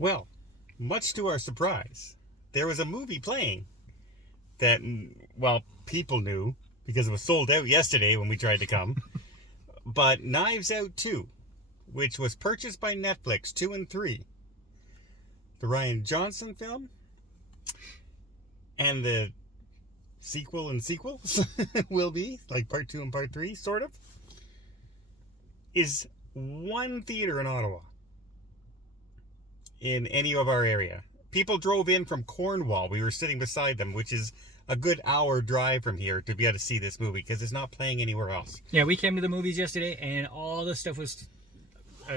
Well, much to our surprise, there was a movie playing that, well, people knew because it was sold out yesterday when we tried to come. But Knives Out 2, which was purchased by Netflix, 2 and 3. The Rian Johnson film. And the sequel and sequels will be, like part 2 and part 3, sort of, is one theater in Ottawa. In any of our area. People drove in from Cornwall. We were sitting beside them, which is a good hour drive from here to be able to see this movie because it's not playing anywhere else. Yeah, we came to the movies yesterday and all the stuff was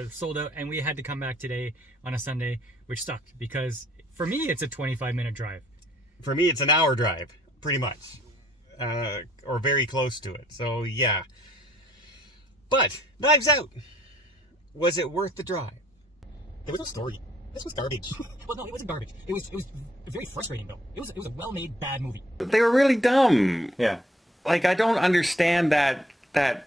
sold out, and we had to come back today on a Sunday, which sucked because for me it's a 25-minute drive. For me, it's an hour drive, pretty much, or very close to it. So yeah. But Knives Out, was it worth the drive? There was no story. This was garbage. Well, no, it wasn't garbage. It was very frustrating though. It was a well-made bad movie. They were really dumb. Yeah. Like, I don't understand that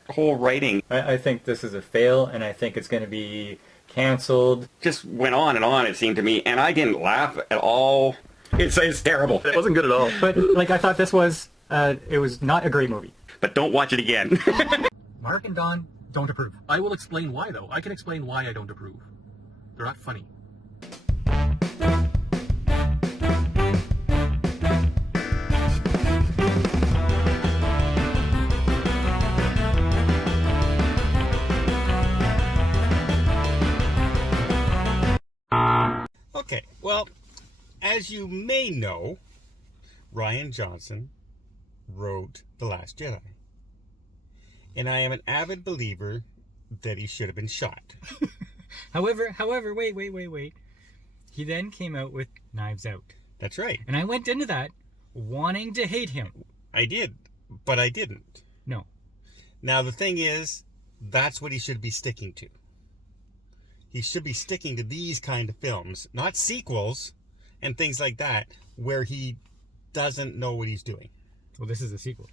whole writing. I think this is a fail, and I think it's going to be canceled. Just went on and on, it seemed to me, and I didn't laugh at all. It's terrible. It wasn't good at all. But, like, I thought this was, it was not a great movie. But don't watch it again. Mark and Don don't approve. I will explain why, though. I can explain why I don't approve. They're not funny. Okay, well, as you may know, Rian Johnson wrote The Last Jedi. And I am an avid believer that he should have been shot. However, wait. He then came out with Knives Out. That's right. And I went into that wanting to hate him. I did, but I didn't. No. Now, the thing is, that's what he should be sticking to. He should be sticking to these kind of films, not sequels and things like that, where he doesn't know what he's doing. Well, this is a sequel.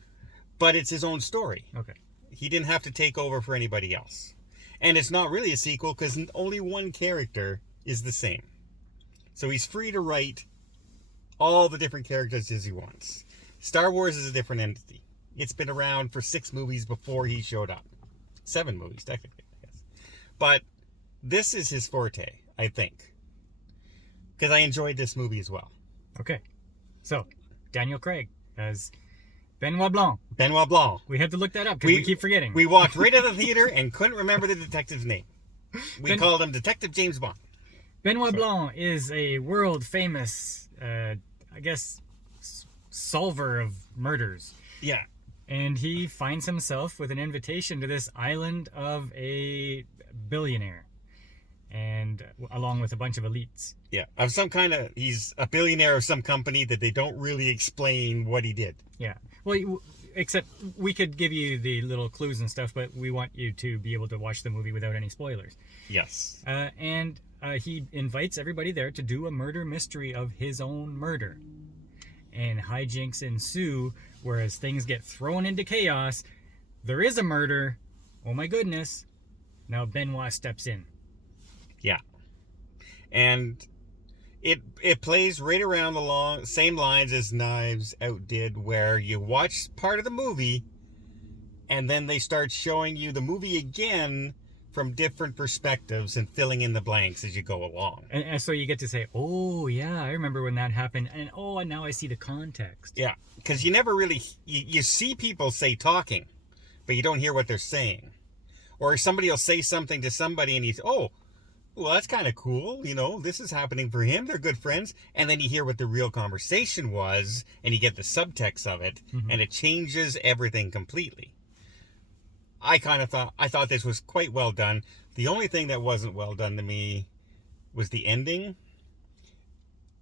But it's his own story. Okay. He didn't have to take over for anybody else. And it's not really a sequel because only one character is the same. So he's free to write all the different characters as he wants. Star Wars is a different entity. It's been around for 6 movies before he showed up. 7 movies, technically, I guess. But this is his forte, I think. Because I enjoyed this movie as well. Okay. So, Daniel Craig as Benoit Blanc. Benoit Blanc. We had to look that up because we keep forgetting. We walked right out of the theater and couldn't remember the detective's name. We called him Detective James Bond. Benoit Blanc is a world-famous, I guess, solver of murders. Yeah. And he finds himself with an invitation to this island of a billionaire. And along with a bunch of elites. Yeah, of some kind of, he's a billionaire of some company that they don't really explain what he did. Yeah, well, except we could give you the little clues and stuff, but we want you to be able to watch the movie without any spoilers. Yes. And he invites everybody there to do a murder mystery of his own murder. And hijinks ensue, whereas things get thrown into chaos. There is a murder. Oh my goodness. Now Benoit steps in. Yeah. And it plays right around the same lines as Knives Out did, where you watch part of the movie and then they start showing you the movie again from different perspectives and filling in the blanks as you go along. And so you get to say, oh yeah, I remember when that happened, and oh, now I see the context. Yeah, because you never really, you see people talking, but you don't hear what they're saying. Or somebody will say something to somebody and oh, well, that's kind of cool. You know, this is happening for him. They're good friends. And then you hear what the real conversation was, and you get the subtext of it, and it changes everything completely. I thought this was quite well done. The only thing that wasn't well done to me was the ending.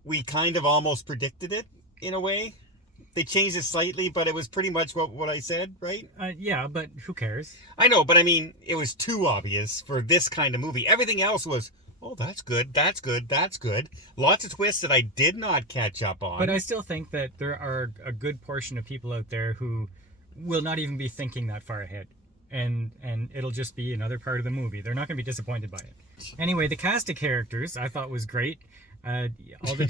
We kind of almost predicted it, in a way. They changed it slightly, but it was pretty much what I said, right? Yeah, but who cares? I know, but I mean, it was too obvious for this kind of movie. Everything else was, oh, that's good, that's good, that's good. Lots of twists that I did not catch up on. But I still think that there are a good portion of people out there who will not even be thinking that far ahead. And it'll just be another part of the movie. They're not going to be disappointed by it. Anyway, the cast of characters I thought was great. All the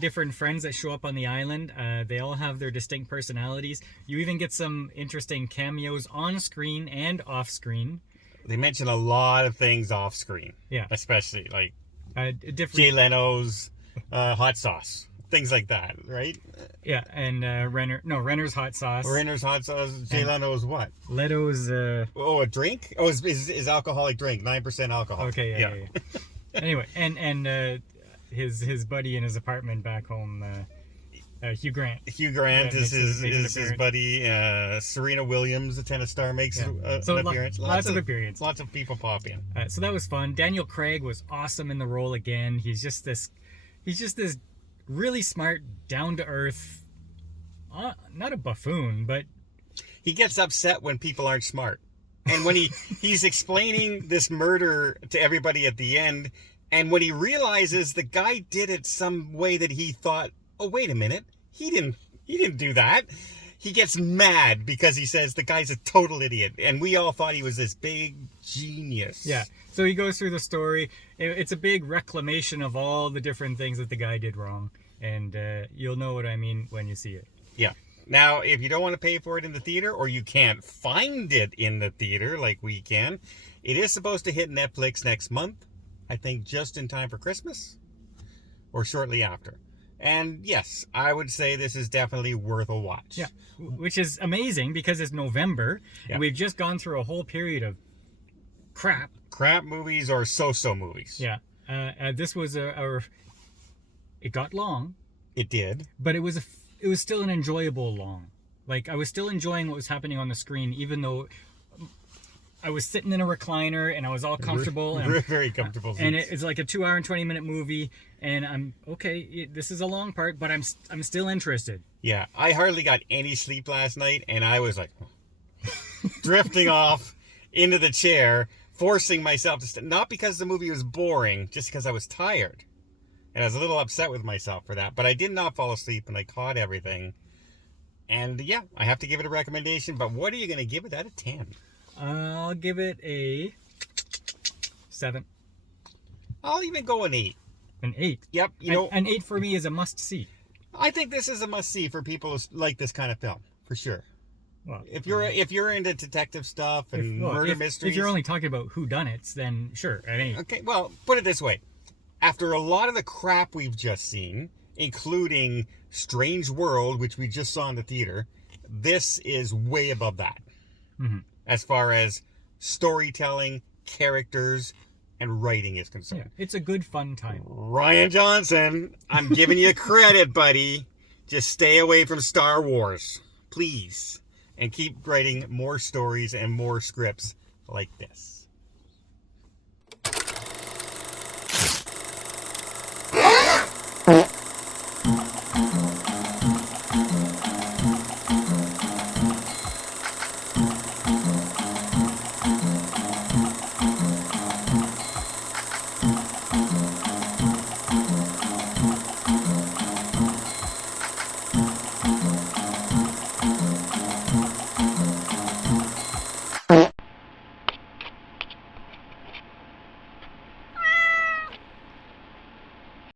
different friends that show up on the island, they all have their distinct personalities. You even get some interesting cameos on screen and off screen. They mention a lot of things off screen. Yeah. Especially like Different. Jay Leno's hot sauce. Things like that, right? Yeah, and Renner's hot sauce. Renner's hot sauce. Jay Leno's what? Leto's. Oh, a drink? Oh, is alcoholic drink. 9% alcohol. Okay, yeah. Anyway, and his buddy in his apartment back home, Hugh Grant. Hugh Grant Yeah, is his appearance. buddy. Serena Williams, the tennis star, makes an appearance. Lots of appearances. Lots of people pop in. So that was fun. Daniel Craig was awesome in the role again. He's just this really smart, down to earth. Not a buffoon, but He gets upset when people aren't smart, and when he's explaining this murder to everybody at the end, and when he realizes the guy did it some way that he thought, oh wait a minute, he didn't do that. He gets mad because he says the guy's a total idiot, and we all thought he was this big genius. yeah. So he goes through the story. It's a big reclamation of all the different things that the guy did wrong, and you'll know what I mean when you see it. Yeah. Now, if you don't want to pay for it in the theater, or you can't find it in the theater like we can, it is supposed to hit Netflix next month. I think just in time for Christmas, or shortly after. And yes, I would say this is definitely worth a watch. Yeah, which is amazing because it's November, Yeah. and we've just gone through a whole period of crap. Crap movies or so-so movies. Yeah. This was it got long, It did. but it was still an enjoyable long. Like, I was still enjoying what was happening on the screen, even though I was sitting in a recliner and I was all comfortable. Very, very comfortable. And seats. it's like a 2 hour and 20-minute movie, and I'm okay. This is a long part, but I'm still interested. Yeah, I hardly got any sleep last night, and I was like drifting off into the chair, forcing myself to not because the movie was boring, just because I was tired. And I was a little upset with myself for that, but I did not fall asleep, and I caught everything. And yeah, I have to give it a recommendation, but what are you going to give it out of 10? I'll give it a 7. I'll even go an 8. An 8. Yep, you know, An 8 for me is a must-see. I think this is a must-see for people who like this kind of film, for sure. Well, If you're into detective stuff and murder mysteries, if you're only talking about whodunits, then sure, an 8. okay, well, put it this way. After a lot of the crap we've just seen, including Strange World, which we just saw in the theater, this is way above that. Mm-hmm. As far as storytelling, characters, and writing is Yeah, concerned. it's a good, fun time. Rian Johnson, I'm giving you credit, buddy. Just stay away from Star Wars, please. And keep writing more stories and more scripts like this.